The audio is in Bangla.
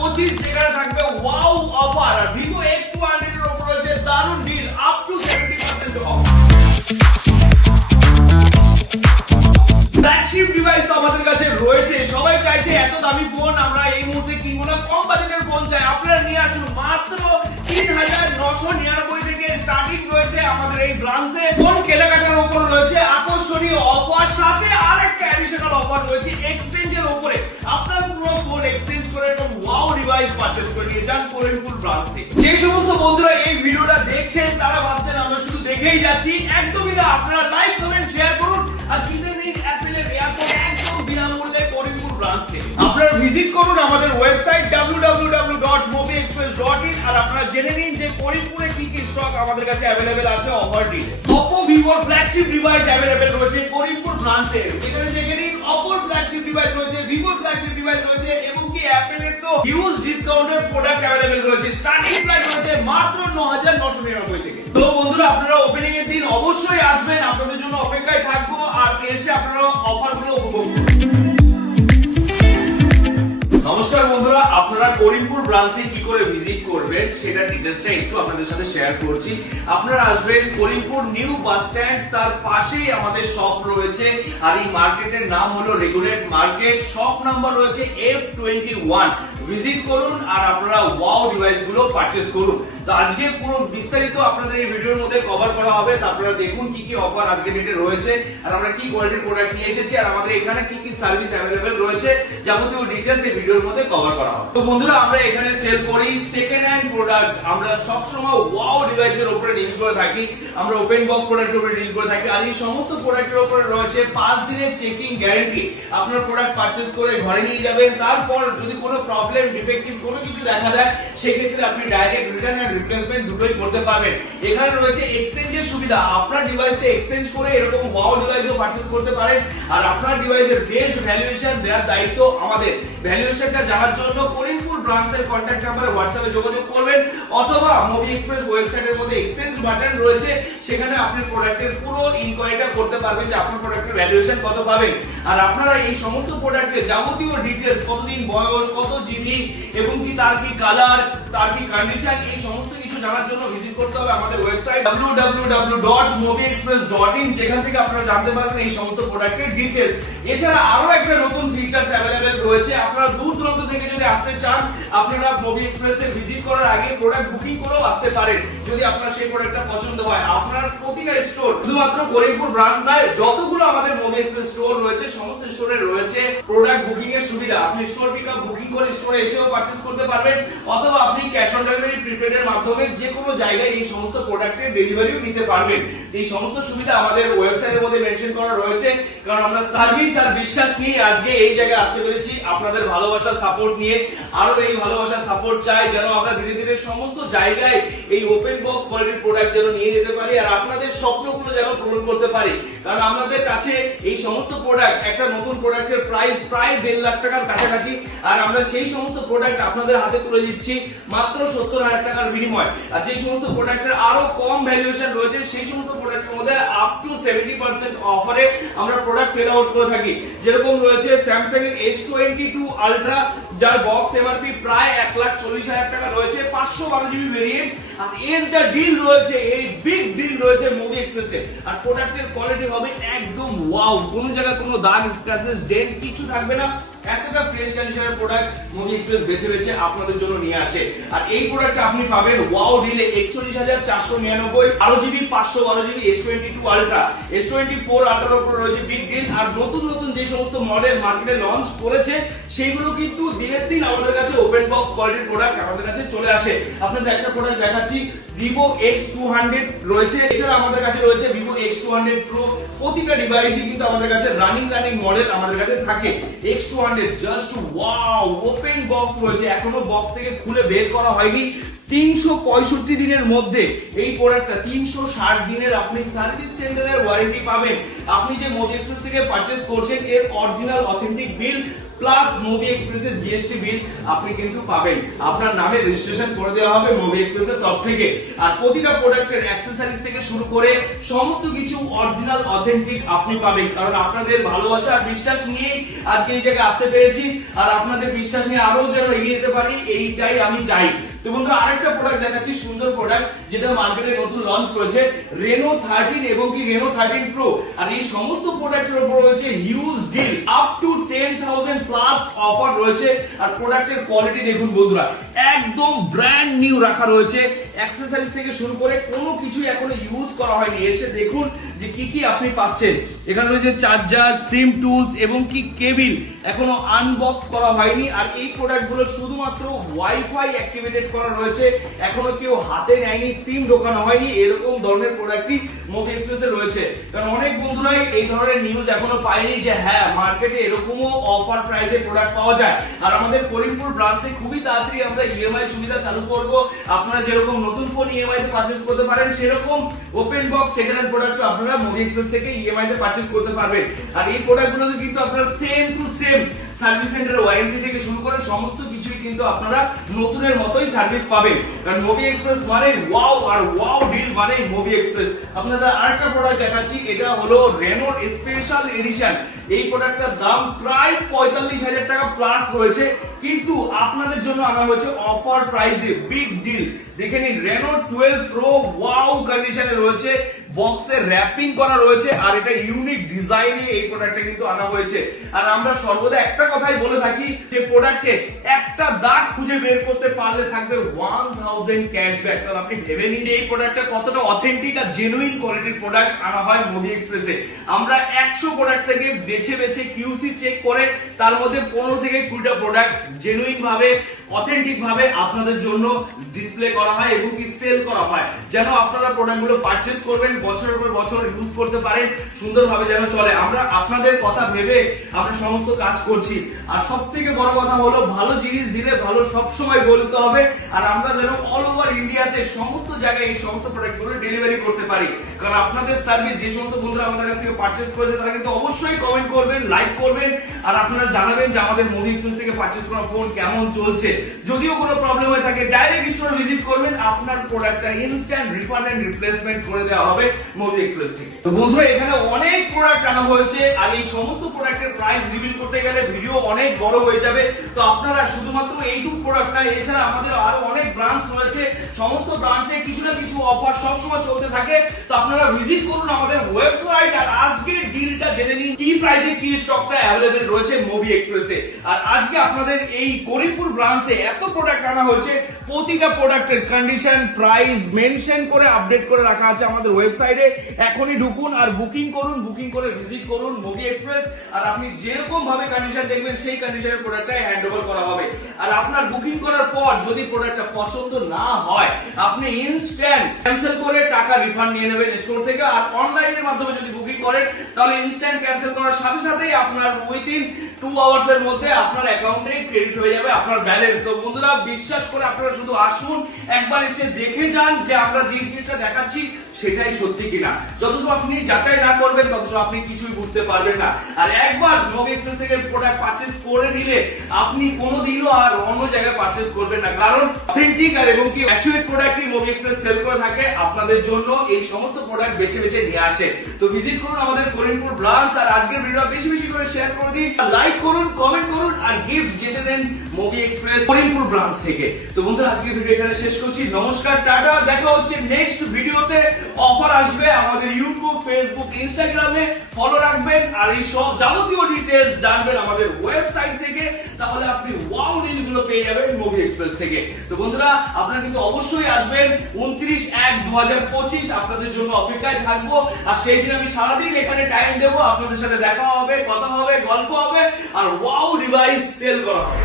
2025 যেখানে থাকবে ওয়াও অফার আর Vivo X200 এর উপর রয়েছে দারুণ deal up to 70% off. Flagship device তো আমাদের কাছে রয়েছে, সবাই চাইছে এত দামি ফোন আমরা এই মুহূর্তে কিনবো না, কম বাজেটের ফোন চাই, আপনারা নিয়ে আসুন মাত্র 3999 থেকে স্টার্টিং রয়েছে আমাদের এই ব্রাঞ্চে। ফোন কেনাকাটার উপর রয়েছে আকর্ষণীয় অফার, সাথে আরেকটা অ্যাডিশনাল অফার রয়েছে এক্সচেঞ্জের উপরে। আপনার পুরো ফোন এক্সচেঞ্জ করে একটা ওয়াও ডিভাইস পারচেজ করে নিয়ে যান করিমপুর ব্রাঞ্চ থেকে। যে সমস্ত বন্ধুরা এই ভিডিওটা দেখছেন তারা ভাবছেন আমরা শুধু দেখেই যাচ্ছি, একদমই না। আপনারা লাইক কমেন্ট শেয়ার করুন আর জিতে নিন অ্যাপেলের এয়ারপোর্ট একদম বিনামূল্যে করিমপুর ব্রাঞ্চ থেকে। আপনারা ভিজিট করুন আমাদের ওয়েবসাইট www.mobiexpress.in আর আপনারা জেনে নিন যে করিমপুরে কি কি স্টক আমাদের কাছে अवेलेबल আছে offer delay. Oppo Vivo flagship device available রয়েছে করিমপুর ব্রাঞ্চে। এখানে দেখে নিন Oppo ফ্ল্যাগশিপ ডিভাইস রয়েছে, Vivo ফ্ল্যাগশিপ ডিভাইস রয়েছে এবং কি অ্যাপেলের তো হিউজ ডিসকাউন্টেড প্রোডাক্ট अवेलेबल রয়েছে। স্টার্টিং প্রাইস রয়েছে মাত্র 9999 থেকে। তো বন্ধুরা আপনারা ওপেনিং এর দিন অবশ্যই আসবেন, আপনাদের জন্য অপেক্ষায় থাকবো আর এসে আপনারা অফারগুলো উপভোগ করুন। নমস্কার বন্ধুরা, আপনারা করিমপুর ব্রাঞ্চে কি করে ভিজিট করবেন সেটা ডিটেইলসটা একটু আপনাদের সাথে শেয়ার করছি। আপনারা আসবেন করিমপুর নিউ বাস স্ট্যান্ড, তার পাশেই আমাদের শপ রয়েছে আর এই মার্কেটের নাম হলো রেগুলেট মার্কেট। শপ নাম্বার রয়েছে F21। ভিজিট করুন আর আপনারা ওয়াও ডিভাইস গুলো পারচেজ করুন। তো আজকে পুরো বিস্তারিত আপনাদের এই ভিডিওর মধ্যে কভার করা হবে। আপনারা দেখুন কি কি অফার আজকে ডেটে রয়েছে আর আমরা কি কোয়ালিটির প্রোডাক্ট নিয়ে এসেছি আর আমাদের এখানে কি কি সার্ভিস अवेलेबल রয়েছে, যাবতীয় ডিটেইলস এই ভিডিওর মধ্যে কভার করা হবে। তো বন্ধুরা আমরা এখানে সেল করি সেকেন্ড হ্যান্ড প্রোডাক্ট। আমরা সব সময় ওয়াও ডিভাইসের উপরে ডিল করে থাকি, আমরা ওপেন বক্স প্রোডাক্টের উপরে ডিল করে থাকি আর এই সমস্ত প্রোডাক্টের উপরে রয়েছে 5 দিনের চেকিং গ্যারান্টি। আপনার প্রোডাক্ট পারচেজ করে ঘরে নিয়ে যাবেন, তারপর যদি কোনো প্রবলেম ডিফেক্টিভ কোনো কিছু দেখা যায় সেক্ষেত্রে আপনি ডাইরেক্ট রিটার্ন এন্ড রিপ্লেসমেন্ট দুটোই করতে পারবেন। এখানে রয়েছে এক্সচেঞ্জের সুবিধা, আপনার ডিভাইসটা এক্সচেঞ্জ করে এরকম ওয়াও ডিভাইসও পারচেজ করতে পারেন আর আপনার ডিভাইসের বেস্ট ভ্যালুয়েশন দেওয়ার দায়িত্ব আমাদের। ভ্যালুয়েশনটা জানার জন্য করিমপুর ব্রাঞ্চের কন্টাক্ট নম্বরে হোয়াটসঅ্যাপে যোগাযোগ করবেন অথবা মোবি এক্সপ্রেস ওয়েবসাইটের মধ্যে এক্সচেঞ্জ বাটন রয়েছে, সেখানে আপনি প্রোডাক্টের পুরো ইনকোয়ারিটা করতে পারবেন যে আপনার প্রোডাক্টের ভ্যালুয়েশন কত পাবেন। আর আপনারা এই সমস্ত প্রোডাক্টের যাবতীয় ডিটেইলস, কতদিন বয়স, কত জিবি এবং কি তার কি কালার, তার কি কন্ডিশন, এই সমস্ত কিছু জানার জন্য ভিজিট করতে হবে আমাদের ওয়েবসাইট www.mobiexpress.in, যেখান থেকে আপনারা জানতে পারবেন এই সমস্ত প্রোডাক্টের ডিটেইলস। এছাড়া আরো একটা নতুন ফিচারস अवेलेबल রয়েছে। আপনারা দূর দূরান্ত থেকে যদি আসতে চান আপনারা মোবি এক্সপ্রেসে ভিজিট করার আগে প্রোডাক্ট বুকিং করেও আসতে পারেন যদি আপনার সেই প্রোডাক্টটা পছন্দ হয়। আপনার প্রতিটা স্টোর, শুধুমাত্র করিমপুর ব্রাঞ্চ নয়, যতগুলো আমাদের মোবি এক্সপ্রেস স্টোর রয়েছে সমস্ত স্টোরে রয়েছে প্রোডাক্ট বুকিং এর সুবিধা। আপনি স্টোর পিকআপ বুকিং করে স্টোরে এসেও পারচেজ করতে পারবেন অথবা আপনি ক্যাশ অন ডেলিভারি প্রিপেড এর মাধ্যমে যে কোনো জায়গায় এই সমস্ত প্রোডাক্টের ডেলিভারিও নিতে পারবেন। এই সমস্ত সুবিধা আমাদের ওয়েবসাইটের মধ্যে মেনশন করা রয়েছে, কারণ আমরা সার্ভিস আর বিশ্বাস নিয়ে আজকে এই জায়গায় আসতে পেরেছি আপনাদের ভালোবাসা সাপোর্ট নিয়ে। আরো এই ভালোবাসা সাপোর্ট চাই যেন আমরা ধীরে ধীরে সমস্ত জায়গায় এই ওপেন বক্স কোয়ালিটির প্রোডাক্ট যেন নিয়ে যেতে পারি আর আপনাদের স্বপ্নগুলো যেন পূরণ করতে পারি। কারণ আমাদের কাছে এই সমস্ত প্রোডাক্ট, একটা নতুন প্রোডাক্টের প্রাইস প্রায় 1.5 লাখ টাকার কাছাকাছি আর আমরা সেই সমস্ত প্রোডাক্ট আপনাদের হাতে তুলে দিচ্ছি মাত্র 70,000 টাকার বিনিময়। আর যে সমস্ত প্রোডাক্টের আরো কম ভ্যালুয়েশন রয়েছে সেই সমস্ত প্রোডাক্টের মধ্যে আপ টু 70% অফারে আমরা প্রোডাক্ট সেল আউট করে থাকি। যেরকম রয়েছে স্যামসাং এর S22 আলট্রা, যার বক্স এমআরপি প্রায় 1,40,000 টাকা রয়েছে, 512 জিবি ভেরিয়েন্ট। আর এর যা ডিল রয়েছে, এই বিগ ডিল রয়েছে মোবি এক্সপ্রেসে। আর প্রোডাক্টের কোয়ালিটি হবে একদম ওয়াও, কোনো জায়গায় কোনো দাগ, স্ক্র্যাচেস, ডেন্ট কিছু থাকবে না। এতটা ফ্রেশ কন্ডিশনের প্রোডাক্ট মোবি এক্সপ্রেস বেছে বেছে আপনাদের জন্য নিয়ে আসে। আর এই প্রোডাক্টটা আপনি পাবেন wow delay 41,499, 12 GB 512 GB S22 ultra, S24 আলট্রার উপর রয়েছে বিগ ডিল। আর নতুন নতুন যে সমস্ত মডেল মার্কেটে লঞ্চ করেছে সেইগুলো কিন্তু দিনের দিন আমাদের কাছে ওপেন বক্স কোয়ালিটির প্রোডাক্ট আমাদের কাছে চলে আসে। আপনাদের একটা প্রোডাক্ট দেখাচ্ছি, Vivo X200 রয়েছে। এছাড়া আমাদের কাছে রয়েছে Vivo X200 Pro। প্রতিটা ডিভাইসই কিন্তু আমাদের কাছে রানিং মডেল আমাদের কাছে থাকে। X200 just wow, open box রয়েছে, এখনো বক্স থেকে খুলে বের করা হয়নি। 365 দিনের মধ্যে এই প্রোডাক্টটা 360 দিনের আপনি সার্ভিস সেন্টারের ওয়ারেন্টি পাবেন। আপনি যে মোবি এক্সপ্রেস থেকে পারচেজ করছেন এর অরিজিনাল অথেন্টিক বিল প্লাস মুভি এক্সপ্রেসের জিএসটি বিল আপনি কিন্তু পাবেন, আপনার নামে রেজিস্ট্রেশন করে দেওয়া হবে মুভি এক্সপ্রেসের তরফ থেকে। আর প্রতিটা প্রোডাক্টের অ্যাকসেসরিজ থেকে শুরু করে সমস্ত কিছু অরিজিনাল অথেন্টিক আপনি পাবেন, কারণ আপনাদের ভালোবাসা আর বিশ্বাস নিয়েই আজকে এই জায়গায় আসতে পেরেছি। আর আপনাদের বিশ্বাস নিয়ে আরো যেন এগিয়ে যেতে পারি, এইটাই আমি চাই। তো বন্ধুরা আরেকটা প্রোডাক্ট দেখাচ্ছি, সুন্দর প্রোডাক্ট যেটা মার্কেটে নতুন লঞ্চ করেছে, রেনো 13 এবং কি রেনো 13 প্রো। আর এই সমস্ত প্রোডাক্টের উপর রয়েছে huge deal, up to 10,000 plus offer রয়েছে। আর প্রোডাক্টের কোয়ালিটি দেখুন বন্ধুরা, একদম ব্র্যান্ড নিউ রাখা রয়েছে, অ্যাকসেসরিজ থেকে শুরু করে কোনো কিছুই এখনো ইউজ করা হয়নি। এসে দেখুন যে কি কি আপনি পাচ্ছেন। এখানে রয়েছে চার্জার, সিম টুলস এবং কি কেবিল, এখনো আনবক্স করা হয়নি। আর এই প্রোডাক্টগুলো শুধুমাত্র ওয়াইফাই অ্যাক্টিভেটেড করা রয়েছে, এখনো কেউ হাতে নেয়নি, সিম ঢোকানো হয়নি। এরকম ধরনের প্রোডাক্টই মুভি এক্সপ্রেসে রয়েছে। কারণ অনেক বন্ধুরাই এই ধরনের নিউজ এখনো পায়নি যে হ্যাঁ মার্কেটে এরকমও অফার প্রাইসে প্রোডাক্ট পাওয়া যায়। আর আমাদের করিমপুর ব্রাঞ্চে খুবই তাড়াতাড়ি আমরা ইএমআই সুবিধা চালু করব। আপনারা যেরকম নতুন ফোন ইএমআই তে পারচেজ করতে পারেন, সেরকম open box second hand product আপনারা মুভি এক্সপ্রেস থেকে ইএমআই তে পারচেজ করতে পারবেন। আর এই প্রোডাক্টগুলোতে কিন্তু আপনারা সেম টু সেম সার্ভিস সেন্টারের ওয়ারেন্টি থেকে শুরু করে সমস্ত কিছুই কিন্তু আপনারা নতুনের মতোই সার্ভিস পাবেন। কারণ মুভি এক্সপ্রেস মানে ওয়াও, আর ওয়াও ডিল মানে মুভি এক্সপ্রেস। আপনারা আরেকটা প্রোডাক্ট দেখাচ্ছি, এটা হলো রেনোর স্পেশাল এডিশন। এই প্রোডাক্টটার দাম প্রায় 45,000 টাকা প্লাস রয়েছে, কিন্তু আপনাদের জন্য আনা হয়েছে অফার প্রাইসে, বিগ ডিল। দেখে নিন, রেনো 12 প্রো ওয়াও কন্ডিশনে রয়েছে, বক্সে র‍্যাপিং করা রয়েছে, আর এটা ইউনিক ডিজাইনে এই প্রোডাক্টটা কিন্তু আনা হয়েছে। আর আমরা সর্বদা একটা কথাই বলে থাকি যে প্রোডাক্টে একটা দাগ খুঁজে বের করতে পারলে থাকবে 1000 ক্যাশব্যাক। তাহলে আপনি ভেবে নিন যে এই প্রোডাক্টটা কতটা অথেন্টিক আর জেনুইন কোয়ালিটির প্রোডাক্ট আনা হয় মুভি এক্সপ্রেসে। আমরা 100 প্রোডাক্ট থেকে বেছে বেছে কিউসি চেক করে তার মধ্যে 15 থেকে 20টা প্রোডাক্ট জেনুইন ভাবে অথেন্টিক ভাবে আপনাদের জন্য ডিসপ্লে করা হয় এবং কি সেল করা হয়, যেন আপনারা প্রোডাক্টগুলো পারচেজ করবেন, বছরের পর বছর ইউজ করতে পারেন, সুন্দরভাবে যেন চলে। আমরা আপনাদের কথা ভেবে আমরা সমস্ত কাজ করছি। আর সবথেকে বড় কথা হলো ভালো জিনিস দিলে ভালো সব সময় বলতে হবে। আর আমরা যেন অল ওভার ইন্ডিয়াতে সমস্ত জায়গায় এই সমস্ত প্রোডাক্টগুলো ডেলিভারি করতে পারি। কারণ আপনাদের সার্ভিস, যে সমস্ত বন্ধুরা আমাদের কাছ থেকে পারচেজ করেছে তারা কিন্তু অবশ্যই কমেন্ট করবেন, লাইক করবেন, আর আপনারা জানাবেন যে আমাদের মুভি এক্সপ্রেস থেকে পারচেজ করা ফোন কেমন চলছে। যদিও কোনো প্রবলেম হয়ে থাকে ডাইরেক্ট স্টোরে ভিজিট করবেন, আপনার প্রোডাক্টটা ইনস্ট্যান্ট রিফান্ড এন্ড রিপ্লেসমেন্ট করে দেওয়া হবে মুভি এক্সপ্রেস থেকে। তো বন্ধুরা এখানে অনেক প্রোডাক্ট আনা হয়েছে, আর এই সমস্ত প্রোডাক্টের প্রাইস রিভিল করতে গেলে ভিডিও অনেক বড় হয়ে যাবে। তো আপনারা শুধুমাত্র এইটুকু প্রোডাক্ট না, এছাড়া আমাদের আরো অনেক ব্রাঞ্চ রয়েছে, সমস্ত ব্রাঞ্চে কিছু না কিছু অফার সবসময় চলতে থাকে। তো আপনারা ভিজিট করুন আমাদের ওয়েবসাইট, আর আজকের ডিলটা জেনে নিন কি প্রাইসে কি স্টকটা অ্যাভেলেবেল রয়েছে মুভি এক্সপ্রেসে। আর আজকে আপনাদের এই করিমপুর ব্রাঞ্চে এত প্রোডাক্ট আনা হয়েছে, প্রতিটা প্রোডাক্টের কন্ডিশন, প্রাইস মেনশন করে আপডেট করে রাখা আছে আমাদের ওয়েবসাইটে। এখনই ঢুকুন আর বুকিং করুন, বুকিং করে ভিজিট করুন মুভি এক্সপ্রেস। আর আপনি যেরকম ভাবে কন্ডিশন দেখবেন সেই কন্ডিশনের প্রোডাক্টটাই হ্যান্ডওভার করা হবে। আর আপনার বুকিং করার পর যদি প্রোডাক্টটা পছন্দ না হয়, আপনি ইনস্ট্যান্ট ক্যান্সেল করে টাকা রিফান্ড নিয়ে নেবেন স্টোর থেকে। আর অনলাইনের মাধ্যমে যদি বুকিং করেন তাহলে ইনস্ট্যান্ট ক্যান্সেল করার সাথে সাথেই আপনার উইথিন 2 আওয়ার্স এর মধ্যে আপনার অ্যাকাউন্টে ক্রেডিট হয়ে যাবে আপনার ব্যালেন্স। তো বন্ধুরা বিশ্বাস করে আপনারা শুধু আসুন, একবার এসে দেখে যান যে আমরা যে জিনিসটা দেখাচ্ছি সেটাই সত্যি কিনা। যত সব আপনি যাচাই না করবেন তত সব আপনি কিছুই বুঝতে পারবেন না। আর একবার মুভি এক্সপ্রেস থেকে প্রোডাক্ট পারচেজ করে নিলে আপনি কোনোদিনও আর অন্য জায়গায় পারচেজ করবেন না, কারণ অথেন্টিক আর এবং কি অ্যাসিওর প্রোডাক্টই মুভি এক্সপ্রেস সেল করে থাকে। আপনাদের জন্য এই সমস্ত প্রোডাক্ট বেছে বেছে নিয়ে আসে। তো ভিজিট করুন আমাদের করিমপুর ব্রাঞ্চ, আর আজকের ভিডিও বেশি বেশি করে শেয়ার করে দিন, লাইক করুন, কমেন্ট করুন, আর গিফট জিতে নেন মুভি এক্সপ্রেস করিমপুর ব্রাঞ্চ থেকে। তো বন্ধুরা আজকের ভিডিও এখানে শেষ করছি। নমস্কার, টাটা, দেখা হচ্ছে নেক্সট ভিডিওতে। অফার আসবে আমাদের ইউটিউব, ফেসবুক, ইনস্টাগ্রামে ফলো রাখবেন, আর এই সব যাবতীয় ডিটেইলস জানবেন আমাদের ওয়েবসাইট থেকে। তাহলে আপনি ওয়াও ডিলগুলো পেয়ে যাবেন মুভি এক্সপ্রেস থেকে। তো বন্ধুরা আপনারা কিন্তু অবশ্যই আসবেন 29/1/2025, আপনাদের জন্য অপেক্ষায় থাকবো। আর সেই দিন আমি সারাদিন এখানে টাইম দেবো, আপনাদের সাথে দেখা হবে, কথা হবে, গল্প হবে, আর ওয়াও ডিভাইস সেল করা হবে।